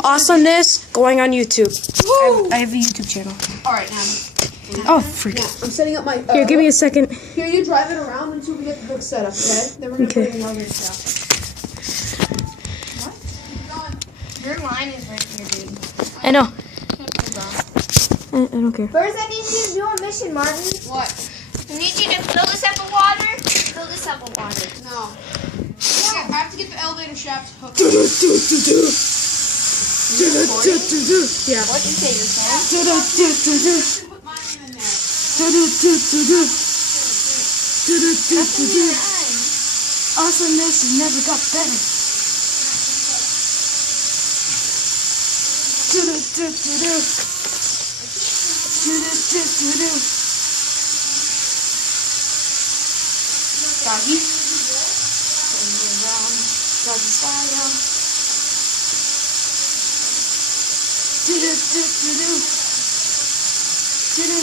awesomeness going on YouTube. I have a YouTube channel. Alright, now. Oh, freak. Yeah, I'm setting up my... Here, give me a second. Here, you drive it around until we get the book set up, okay? Then we're going to put it in other stuff. What? Keep going. Your line is right here, dude. I know. Hold on. I don't care. First, I need you to do a mission, Martin. What? I need you to fill this up with water. Fill this up with water. No. Okay, I have to get the elevator shaft hooked. Yeah. What is it, your phone? Put my name in there. Awesomeness never got better. Doggy. Doggy style.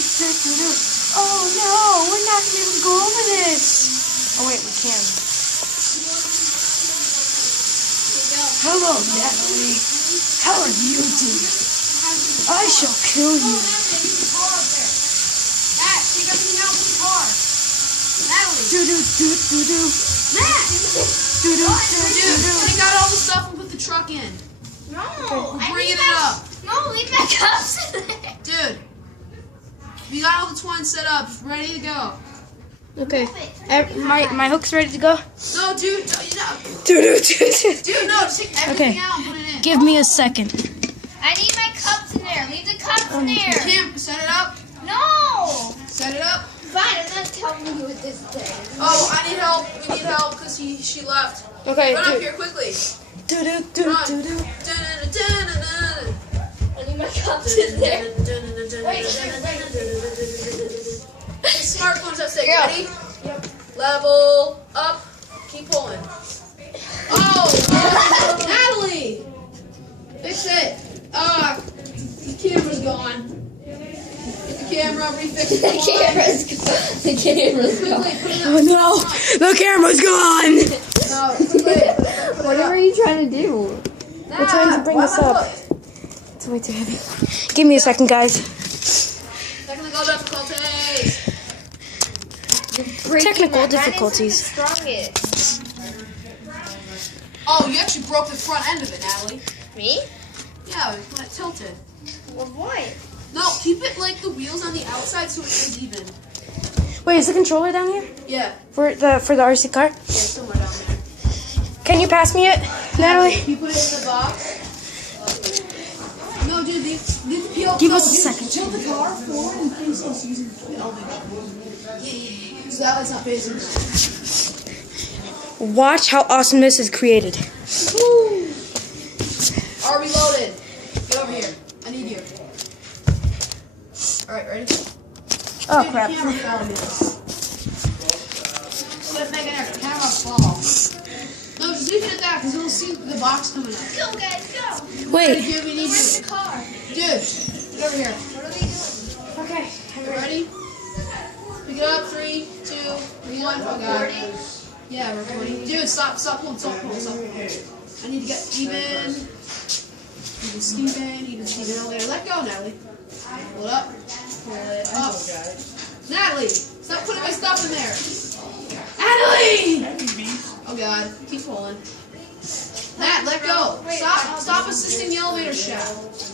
Oh no, we're not gonna even go over this. Oh wait, we can. Hello, Natalie. How are you doing? I shall kill you. Matt, take everything out with the car. Natalie. Matt! Dude, take out all the stuff and put the truck in. No, We're bringing it up. No, leave my cups in there. Dude, we got all the twines set up, ready to go. Okay, my hook's ready to go. No, dude, no, Dude, no, just take everything Okay. out and put it in. give me a second. I need my cups in there. Leave the cups in there. Tim, set it up. No. Set it up. Fine, I'm not telling you what this thing. Oh, I need help. We need help because she left. Okay, Run up here quickly. Run. I need my cups in there. Smartphones have said, Go. ready? Yep. Level up. Keep pulling. Oh, Natalie! Fix it. The camera's gone. Get the camera, refix it. The camera's gone. Quickly, put it Oh no, the camera's gone. No, quickly. Whatever are you trying to do? We're trying to bring this up. It's way too heavy. Give me a second, guys. Technical difficulties. Technical difficulties. Strongest. Oh, you actually broke the front end of it, Natalie. Me? Yeah, when it tilted. Well, what? No, keep it like the wheels on the outside so it stays even. Wait, is the controller down here Yeah, for the RC car? somewhere down there. Can you pass me it, Natalie? You put it in the box. No, dude, these peel. Give us a second. Tilt the car forward and face us using the elevator. Yeah. So that light's not facing. Watch how awesomeness is created. Woo! Are we loaded? Get over here. I need you. Alright, ready? Oh Dude, crap. the camera fell on me. Quit making our camera fall. No, just leave it at that because we'll see the box coming up. Go, guys, go. Wait. Dude, we need Where's you. the car? Dude, get over here. What are we doing? Okay. Ready? Pick it up. 3, 2, 1. Oh god. Yeah, we're recording. Dude, stop pulling. I need to get even Steven. Elevator. Let go, Natalie. Pull it up. Pull it up. Natalie, stop putting my stuff in there. Natalie! Oh god, keep pulling. Nat, let go. Stop assisting the elevator shaft.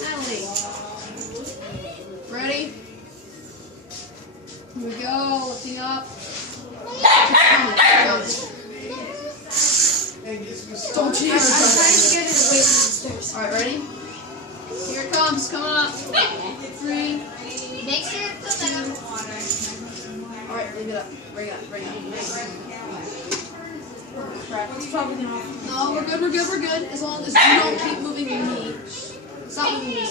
Natalie. Ready? Here we go, lifting up. Don't you I'm trying to get it away from the stairs. Alright, ready? Here it comes, coming up. 3. Make sure you put that on the water. Alright, leave it up. Bring it up. Crap, it's probably gonna. No, we're good. As long as you don't keep moving me. Stop moving me. And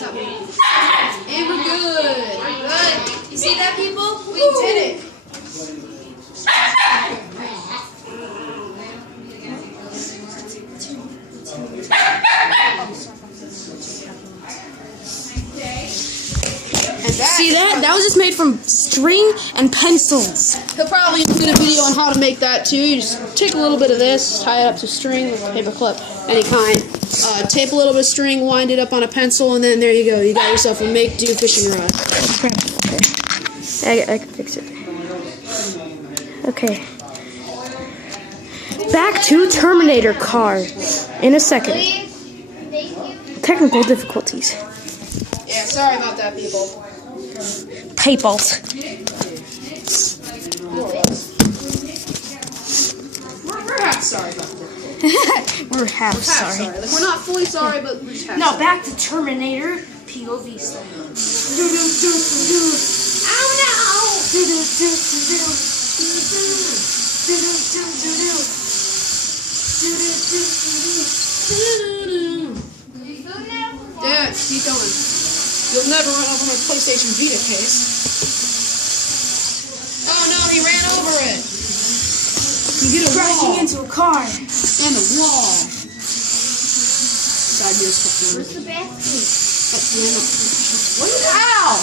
we're good. You see that, people? We did it. See that? That was just made from string and pencils. He'll probably include a video on how to make that too. You just take a little bit of this, tie it up to string with a paper clip, any kind. tape a little bit of string, wind it up on a pencil, and then there you go. You got yourself a make-do fishing rod. I can fix it. Okay. Back to Terminator car in a second. Technical difficulties. Yeah, sorry about that, people. People. We're half sorry about that. We're half Half sorry. Like, we're not fully sorry, but we're just half No, sorry. back to Terminator POV style. Oh Dad, keep going. You'll never run over my PlayStation Vita case. Oh no, he ran over it. You get a Crashing wall. into a car. And the wall. Side mirrors flip through. Where's the basket? What is Ow!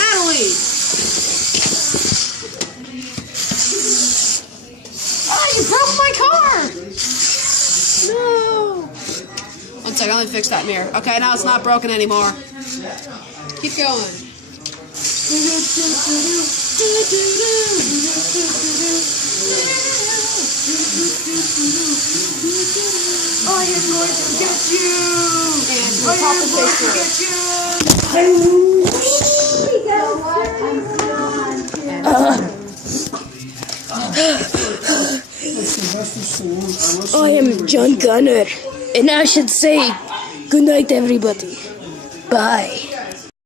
Natalie! Oh, you broke my car! No! One second, let me fix that mirror. Okay, now it's not broken anymore. Keep going. I am going to get you! And I pop am the going face to through. get you! I am John Gunner, and I should say good night, everybody. Bye.